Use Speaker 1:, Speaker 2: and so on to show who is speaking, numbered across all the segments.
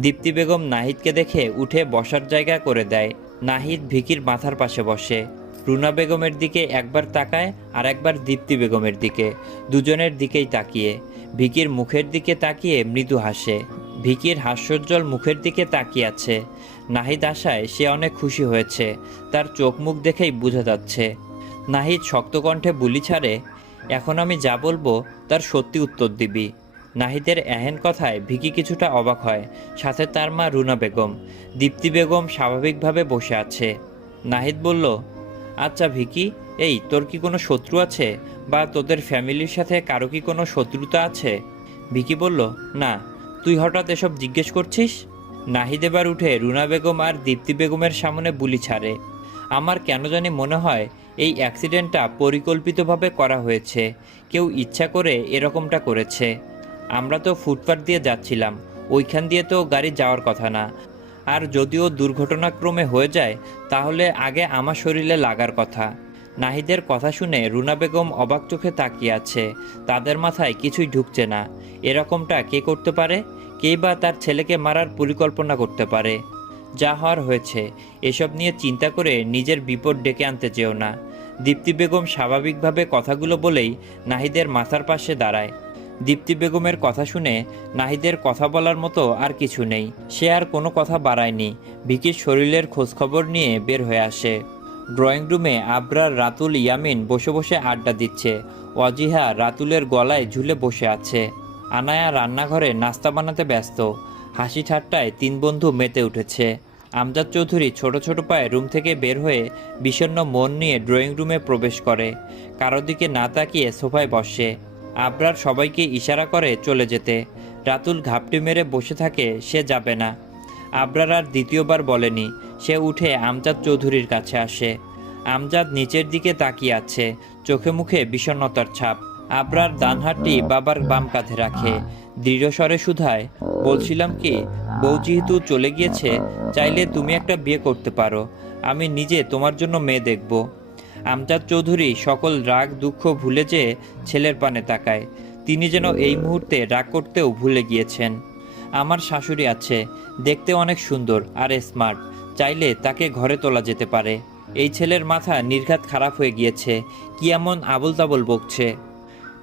Speaker 1: দীপ্তি বেগম নাহিদকে দেখে উঠে বসার জায়গা করে দেয়। নাহিদ ভিকির মাথার পাশে বসে। রুনা বেগমের দিকে একবার তাকায় আর একবার দীপ্তি বেগমের দিকে। দুজনের দিকেই তাকিয়ে। ভিকির মুখের দিকে তাকিয়ে মৃদু হাসে। ভিকির হাস্যোজ্জ্বল মুখের দিকে তাকিয়ে আছে। নাহিদ আশায় সে অনেক খুশি হয়েছে। তার চোখ মুখ দেখেই বোঝা যাচ্ছে। নাহিদ শক্ত কণ্ঠে বুলি ছাড়ে, এখন আমি যা বলব, তার সত্যি উত্তর দিবি। নাহিদের এহেন কথায় ভিকি কিছুটা অবাক হয়। সাথে তার মা রুনা বেগম। দীপ্তি বেগম স্বাভাবিকভাবে বসে আছে। নাহিদ বলল আচ্ছা ভিকি, এই তোর কি কোনো শত্রু আছে? বা তোদের ফ্যামিলির সাথে কারও কি কোনো শত্রুতা আছে? ভিকি বলল, না, তুই হঠাৎ এসব জিজ্ঞেস করছিস? নাহিদ এবার উঠে রুনা বেগম আর দীপ্তি বেগমের সামনে বুলি ছাড়ে। আমার কেন জানি মনে হয় এই অ্যাক্সিডেন্টটা পরিকল্পিতভাবে করা হয়েছে। কেউ ইচ্ছা করে এরকমটা করেছে। আমরা তো ফুটপাথ দিয়ে যাচ্ছিলাম, ওইখান দিয়ে তো গাড়ি যাওয়ার কথা না। আর যদিও দুর্ঘটনাক্রমে হয়ে যায়, তাহলে আগে আমার শরীরে লাগার কথা। নাহিদের কথা শুনে রুনা বেগম অবাক চোখে তাকিয়ে আছে, তাদের মাথায় কিছুই ঢুকছে না। এরকমটা কে করতে পারে? কেই বা তার ছেলেকে মারার পরিকল্পনা করতে পারে? যা হওয়ার হয়েছে, এসব নিয়ে চিন্তা করে নিজের বিপদ ডেকে আনতে চেও না। দীপ্তি বেগম স্বাভাবিকভাবে কথাগুলো বলেই নাহিদের মাথার পাশে দাঁড়ায়। দীপ্তি বেগমের কথা শুনে নাহিদের কথা বলার মতো আর কিছু নেই। সে আর কোনো কথা বাড়ায়নি। ভিকির শরীরের খোঁজখবর নিয়ে বের হয়ে আসে। ড্রয়িং রুমে আবরার, রাতুল, ইয়ামিন বসে বসে আড্ডা দিচ্ছে। অজিহা রাতুলের গলায় ঝুলে বসে আছে। আনায়া রান্নাঘরে নাস্তা বানাতে ব্যস্ত। হাসি ঠাট্টায় তিন বন্ধু মেতে উঠেছে। আমজাদ চৌধুরী ছোট ছোট পায়ে রুম থেকে বের হয়ে বিষণ্ণ মন নিয়ে ড্রয়িং রুমে প্রবেশ করে। কারও দিকে না তাকিয়ে সোফায় বসে। আবরার সবাইকে ইশারা করে চলে যেতে। রাতুল ঘাপটি মেরে বসে থাকে, সে যাবে না। আবরার আর দ্বিতীয়বার বলেনি, সে উঠে আমজাদ চৌধুরীর কাছে আসে। আমজাদ নিচের দিকে তাকিয়ে আছে, চোখে মুখে বিষণ্ণতার ছাপ। আবরার ডান হাতটি বাবার বাম কাঁধে রাখে দৃঢ়স্বরে শুধায়, বলছিলাম কি, বউ যেহেতু চলে গিয়েছে, চাইলে তুমি একটা বিয়ে করতে পারো, আমি নিজে তোমার জন্য মেয়ে দেখব। আমজাদ চৌধুরী সকল রাগ, দুঃখ ভুলে যেয়ে ছেলের পানে তাকায়। তিনি যেন এই মুহূর্তে রাগ করতেও ভুলে গিয়েছেন। আমার শাশুড়ি আছে, দেখতে অনেক সুন্দর আর স্মার্ট চাইলে তাকে ঘরে তোলা যেতে পারে। এই ছেলের মাথা নির্ঘাত খারাপ হয়ে গিয়েছে, কি এমন আবল তাবল বকছে?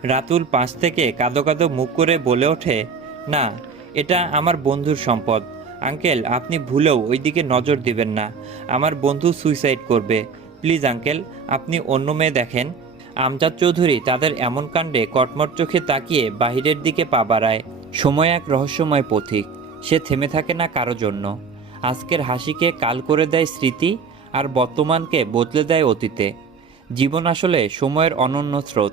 Speaker 1: রাতুল পাশ থেকে কাঁদো কাদো মুখ করে বলে ওঠে, না, এটা আমার বন্ধুর সম্পদ। আঙ্কেল, আপনি ভুলেও ওইদিকে নজর দিবেন না। আমার বন্ধু সুইসাইড করবে। প্লিজ আঙ্কেল, আপনি অন্য মেয়ে দেখেন। আমজাদ চৌধুরী তাদের এমন কাণ্ডে কটমট চোখে তাকিয়ে বাহিরের দিকে পা বাড়ায়। সময় এক রহস্যময় পথিক। সে থেমে থাকে না কারও জন্য। আজকের হাসিকে কাল করে দেয় স্মৃতি আর বর্তমানকে বদলে দেয় অতীতে। জীবন আসলে সময়ের অনন্য স্রোত।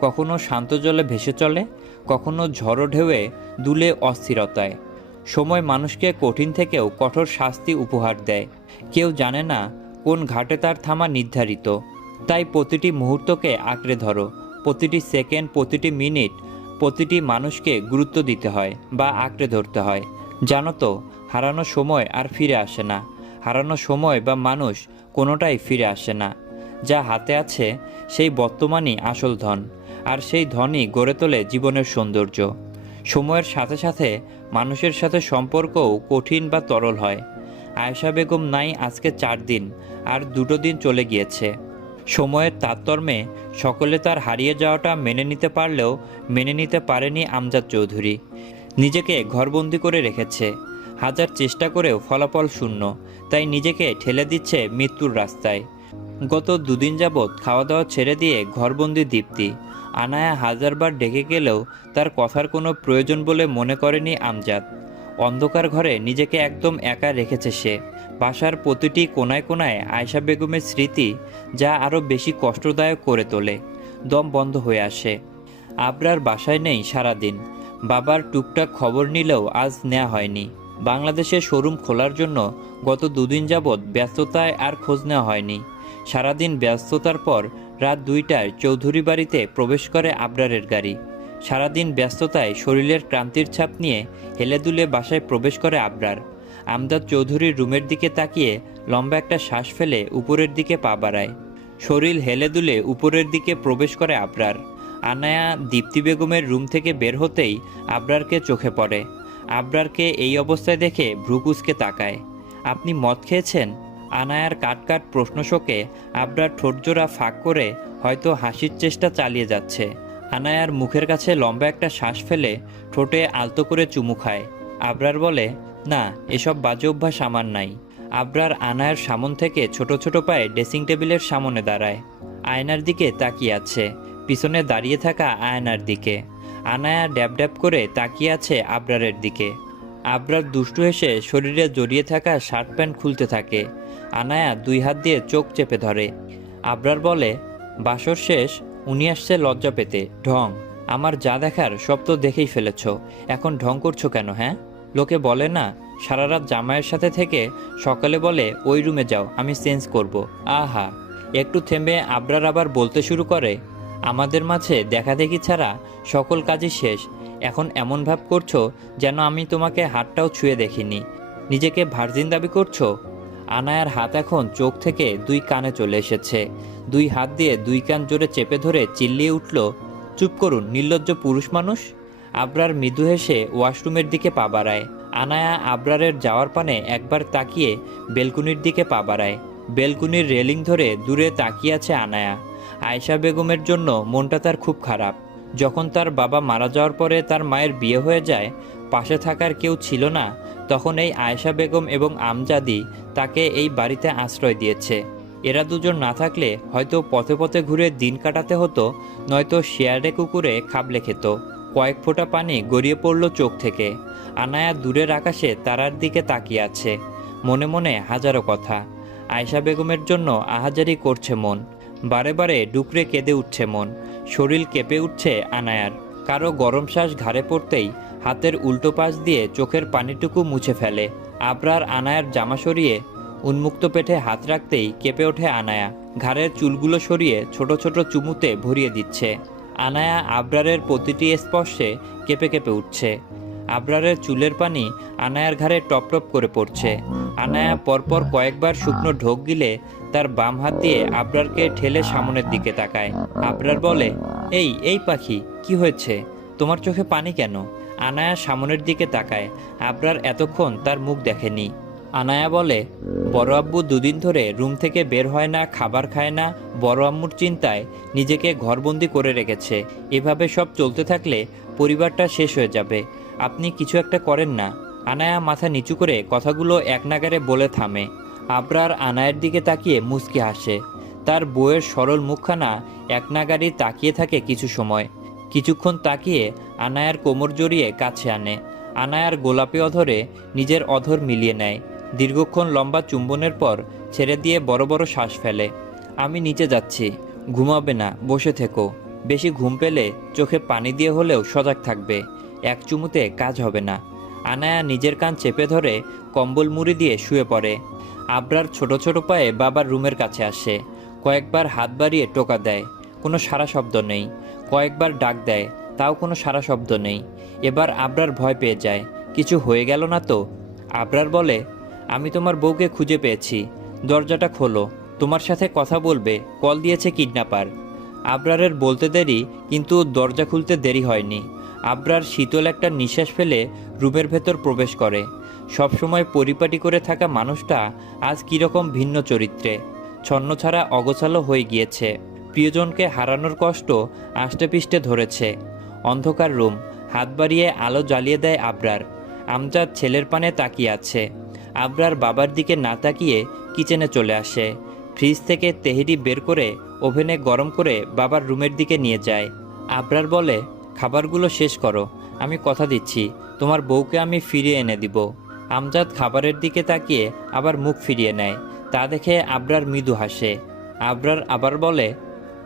Speaker 1: কখনো শান্ত জলে ভেসে চলে, কখনো ঝড়ো ঢেউয়ে দুলে অস্থিরতায়। সময় মানুষকে কঠিন থেকেও কঠোর শাস্তি উপহার দেয়। কেউ জানে না কোন ঘাটে তার থামা নির্ধারিত। তাই প্রতিটি মুহূর্তকে আঁকড়ে ধরো। প্রতিটি সেকেন্ড, প্রতিটি মিনিট, প্রতিটি মানুষকে গুরুত্ব দিতে হয় বা আঁকড়ে ধরতে হয়। জানো তো, হারানো সময় আর ফিরে আসে না। হারানো সময় বা মানুষ কোনোটাই ফিরে আসে না। যা হাতে আছে, সেই বর্তমানই আসল ধন, আর সেই ধনই গড়ে তোলে জীবনের সৌন্দর্য। সময়ের সাথে সাথে মানুষের সাথে সম্পর্কও কঠিন বা তরল হয়। আয়েশা বেগম নাই আজকে চার দিন, আর দুটো দিন চলে গিয়েছে। সময়ের তারতম্যে সকলে তার হারিয়ে যাওয়াটা মেনে নিতে পারলেও মেনে নিতে পারেনি আমজাদ চৌধুরী। নিজেকে ঘরবন্দি করে রেখেছে। হাজার চেষ্টা করেও ফলাফল শূন্য, তাই নিজেকে ঠেলে দিচ্ছে মৃত্যুর রাস্তায়। গত দুদিন যাবৎ খাওয়া দাওয়া ছেড়ে দিয়ে ঘরবন্দি দীপ্তি। আনায়া হাজারবার ডেকে গেলেও তার কথার কোনো প্রয়োজন বলে মনে করেনি আমজাদ। অন্ধকার ঘরে নিজেকে একদম একা রেখেছে সে। বাসার প্রতিটি কোনায় কোনায় আয়শা বেগমের স্মৃতি যা আরও বেশি কষ্টদায়ক করে তোলে। দম বন্ধ হয়ে আসে। আবরার বাসায় নেই সারাদিন। বাবার টুকটাক খবর নিলেও আজ নেওয়া হয়নি। বাংলাদেশে শোরুম খোলার জন্য গত দুদিন যাবৎ ব্যস্ততায় আর খোঁজ নেওয়া হয়নি। সারাদিন ব্যস্ততার পর রাত দুইটায় চৌধুরী বাড়িতে প্রবেশ করে আবরারের গাড়ি। সারাদিন ব্যস্ততায় শরীরের ক্রান্তির ছাপ নিয়ে হেলে দুলে বাসায় প্রবেশ করে আবরার। আমদাদ চৌধুরীর রুমের দিকে তাকিয়ে লম্বা একটা শ্বাস ফেলে উপরের দিকে পা বাড়ায়। শরীর হেলে দুলে উপরের দিকে প্রবেশ করে আবরার। আনায়া দীপ্তি বেগমের রুম থেকে বের হতেই আবরারকে চোখে পড়ে। আবরারকে এই অবস্থায় দেখে ভ্রুকুসকে তাকায়। আপনি মদ খেয়েছেন? আনায়ার কাট কাট প্রশ্ন শোকে আবরার ঠোঁটজোড়া ফাঁক করে হয়তো হাসির চেষ্টা চালিয়ে যাচ্ছে। আনায়ার মুখের কাছে লম্বা একটা শ্বাস ফেলে ঠোঁটে আলতো করে চুমু খায়। আবরার বলে, না, এসব বাজে অভ্যাস আমার নাই। আবরার আনায়ার সামন থেকে ছোট ছোট পায়ে ড্রেসিং টেবিলের সামনে দাঁড়ায়। আয়নার দিকে তাকিয়ে আছে, পিছনে দাঁড়িয়ে থাকা আয়নার দিকে। আনায়া ড্যাব ড্যাব করে তাকিয়ে আছে আবরারের দিকে। আবরার দুষ্টু হেসে শরীরে জড়িয়ে থাকা শার্ট প্যান্ট খুলতে থাকে। আনায়া দুই হাত দিয়ে চোখ চেপে ধরে। আবরার বলে, বাসর শেষ উনি আসছে লজ্জা পেতে। ঢং, আমার যা দেখার সব তো দেখেই ফেলেছ। এখন ঢং করছ কেন হ্যাঁ? লোকে বলে না, সারা রাত জামাইয়ের সাথে থেকে সকালে বলে, ওই রুমে যাও, আমি চেঞ্জ করব। আহা, একটু থেমে আবরার আবার বলতে শুরু করে, আমাদের মাঝে দেখাদেখি ছাড়া সকল কাজই শেষ। এখন এমন ভাব করছ যেন আমি তোমাকে হাতটাও ছুঁয়ে দেখিনি। নিজেকে ভার্জিন দাবি করছ? আনায়ার হাত এখন চোখ থেকে দুই কানে চলে এসেছে। দুই হাত দিয়ে দুই কান জোরে চেপে ধরে চিল্লিয়ে উঠল, চুপ করুন, নির্লজ্জ পুরুষ মানুষ। আবরার মৃদু হেসে ওয়াশরুমের দিকে পা বাড়ায়। আনায়া আবরারের যাওয়ার পানে একবার তাকিয়ে বেলকুনির দিকে পা বাড়ায়। বেলকুনির রেলিং ধরে দূরে তাকিয়ে আছে আনায়া। আয়েশা বেগমের জন্য মনটা তার খুব খারাপ। যখন তার বাবা মারা যাওয়ার পরে তার মায়ের বিয়ে হয়ে যায়, পাশে থাকার কেউ ছিল না তখন এই আয়েশা বেগম এবং আমজাদি তাকে এই বাড়িতে আশ্রয় দিয়েছে। এরা দুজন না থাকলে হয়তো পথে পথে ঘুরে দিন কাটাতে হতো, নয়তো শেয়ারে কুকুরে খাবলে খেত। কয়েক ফোঁটা পানি গড়িয়ে পড়ল চোখ থেকে। আনায়া দূরের আকাশে তারার দিকে তাকিয়ে আছে। মনে মনে হাজারো কথা। আয়শা বেগমের জন্য আহাজারি করছে মন। বারে বারে ডুকরে কেঁদে উঠছে মন। শরীর কেঁপে উঠছে আনায়ার। কারও গরম শ্বাস ঘাড়ে পড়তেই হাতের উল্টো পাশ দিয়ে চোখের পানিটুকু মুছে ফেলে। আবরার আনায়ার জামা সরিয়ে উন্মুক্ত পেটে হাত রাখতেই কেঁপে ওঠে আনায়া। ঘাড়ের চুলগুলো সরিয়ে ছোট ছোট চুমুতে ভরিয়ে দিচ্ছে। আনায়া আবরারের প্রতিটি স্পর্শে কেঁপে কেঁপে উঠছে। আবরারের চুলের পানি আনায়ার ঘাড়ে টপ টপ করে পড়ছে। আনায়া পরপর কয়েকবার শুকনো ঢোক গিলে তার বাম হাত দিয়ে আবরারকে ঠেলে সামনের দিকে তাকায়। আবরার বলে, এই এই পাখি, কি হয়েছে? তোমার চোখে পানি কেন? আনায়া সামনের দিকে তাকায়। আবরার এতক্ষণ তার মুখ দেখেনি। আনায়া বলে, বড় আব্বু দুদিন ধরে রুম থেকে বের হয় না, খাবার খায় না, বড় আম্মুর চিন্তায় নিজেকে ঘরবন্দি করে রেখেছে। এভাবে সব চলতে থাকলে পরিবারটা শেষ হয়ে যাবে। আপনি কিছু একটা করেন না। আনায়া মাথা নিচু করে কথাগুলো এক নাগারে বলে থামে। আবরার আনায়ের দিকে তাকিয়ে মুচকি হাসে। তার বউয়ের সরল মুখখানা এক নাগারি তাকিয়ে থাকে কিছু সময়। কিছুক্ষণ তাকিয়ে আনায়ার কোমর জড়িয়ে কাছে আনে। আনায়ার গোলাপি অধরে নিজের অধর মিলিয়ে নেয়। দীর্ঘক্ষণ লম্বা চুম্বনের পর ছেড়ে দিয়ে বড় বড় শ্বাস ফেলে। আমি নিচে যাচ্ছি, ঘুমাবে না, বসে থেকো। বেশি ঘুম পেলে চোখে পানি দিয়ে হলেও সজাগ থাকবে, এক চুমুতে কাজ হবে না। আনায়া নিজের কান চেপে ধরে কম্বল মুড়ি দিয়ে শুয়ে পড়ে। আবরার ছোট ছোট পায়ে বাবার রুমের কাছে আসে। কয়েকবার হাত বাড়িয়ে টোকা দেয়। কোনো সারা শব্দ নেই। কয়েকবার ডাক দেয়, তাও কোনো সারা শব্দ নেই। এবার আবরার ভয় পেয়ে যায়, কিছু হয়ে গেল না তো? আবরার বলে, আমি তোমার বউকে খুঁজে পেয়েছি। দরজাটা খোলো, তোমার সাথে কথা বলবে, কল দিয়েছে কিডন্যাপার। আবরারের বলতে দেরি, কিন্তু দরজা খুলতে দেরি হয়নি। আবরার শীতল একটা নিঃশ্বাস ফেলে রুমের ভেতর প্রবেশ করে। সবসময় পরিপাটি করে থাকা মানুষটা আজ কীরকম ভিন্ন চরিত্রে ছন্ন ছাড়া অগোছালো হয়ে গিয়েছে। প্রিয়জনকে হারানোর কষ্ট আষ্টেপৃষ্টে ধরেছে। অন্ধকার রুম, হাত বাড়িয়ে আলো জ্বালিয়ে দেয় আবরার। আমজাদ ছেলের পানে তাকিয়ে আছে। আবরার বাবার দিকে না তাকিয়ে কিচেনে চলে আসে। ফ্রিজ থেকে তেহেরি বের করে ওভেনে গরম করে বাবার রুমের দিকে নিয়ে যায়। আবরার বলে, খাবারগুলো শেষ করো, আমি কথা দিচ্ছি, তোমার বউকে আমি ফিরিয়ে এনে দিব। আমজাদ খাবারের দিকে তাকিয়ে আবার মুখ ফিরিয়ে নেয়। তা দেখে আবরার মৃদু হাসে। আবরার আবার বলে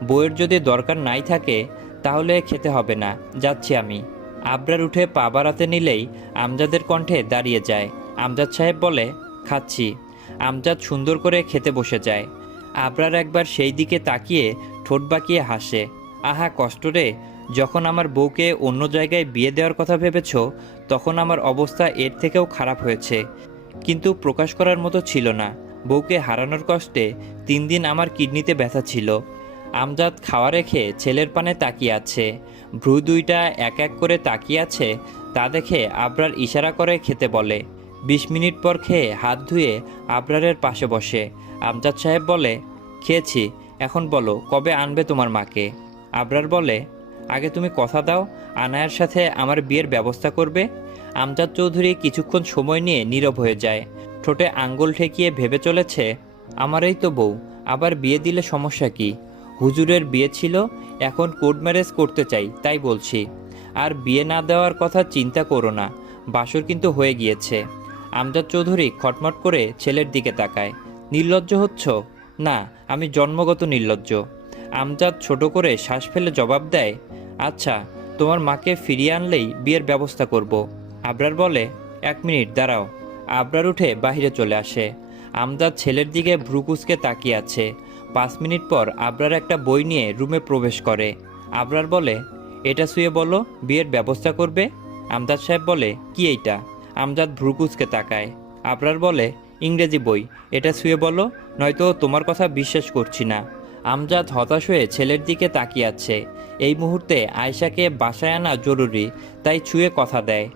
Speaker 1: বউয়ের যদি দরকার নাই থাকে, তাহলে খেতে হবে না, যাচ্ছি আমি। আবরার উঠে পা বাড়াতে নিলেই আমজাদের কণ্ঠে দাঁড়িয়ে যায়। আমজাদ সাহেব বলে, খাচ্ছি। আমজাদ সুন্দর করে খেতে বসে যায়। আবরার একবার সেই দিকে তাকিয়ে ঠোঁট বাঁকিয়ে হাসে, আহা, কষ্ট রে! যখন আমার বউকে অন্য জায়গায় বিয়ে দেওয়ার কথা ভেবেছ, তখন আমার অবস্থা এর থেকেও খারাপ হয়েছে। কিন্তু প্রকাশ করার মতো ছিল না। বউকে হারানোর কষ্টে তিন দিন আমার কিডনিতে ব্যথা ছিল। আমজাদ খাওয়া রেখে ছেলের পানে তাকিয়ে আছে। ভ্রু দুইটা এক এক করে তাকিয়ে আছে, তা দেখে আবরার ইশারা করে খেতে বলে। বিশ মিনিট পর খেয়ে হাত ধুয়ে আবরারের পাশে বসে। আমজাদ সাহেব বলে, খেয়েছি, এখন বলো, কবে আনবে তোমার মাকে? আবরার বলে, আগে তুমি কথা দাও, আনায়ার সাথে আমার বিয়ের ব্যবস্থা করবে। আমজাদ চৌধুরী কিছুক্ষণ সময় নিয়ে নীরব হয়ে যায়। ঠোঁটে আঙ্গুল ঠেকিয়ে ভেবে চলেছে, আমারই তো বউ, আবার বিয়ে দিলে সমস্যা কি? হুজুরের বিয়ে ছিল, এখন কোর্ট ম্যারেজ করতে চাই, তাই বলছি। আর বিয়ে না দেওয়ার কথা চিন্তা করো না, বাসর কিন্তু হয়ে গিয়েছে। আমজাদ চৌধুরী খটমট করে ছেলের দিকে তাকায়। নির্লজ্জ হচ্ছ? না, আমি জন্মগত নির্লজ্জ। আমজাদ ছোট করে শ্বাস ফেলে জবাব দেয় আচ্ছা তোমার মাকে ফিরিয়ে আনলেই বিয়ের ব্যবস্থা করব। আবরার বলে, এক মিনিট, দাঁড়াও। আবরার উঠে বাহিরে চলে আসে। আমজাদ ছেলের দিকে ভ্রুকুসকে তাকিয়ে আছে। পাঁচ মিনিট পর আবরার একটা বই নিয়ে রুমে প্রবেশ করে। আবরার বলে, এটা শুয়ে বলো, বিয়ের ব্যবস্থা করবে? আমজাদ সাহেব বলে, কি এইটা? আমজাদ ভ্রুকুচকে তাকায়। আবরার বলে, ইংরেজি বই, এটা শুয়ে বলো, নয়তো তোমার কথা বিশ্বাস করছি না। আমজাদ হতাশ হয়ে ছেলের দিকে তাকিয়ে আছে। এই মুহূর্তে আয়শাকে বাসায় আনা জরুরি, তাই ছুঁয়ে কথা দেয়।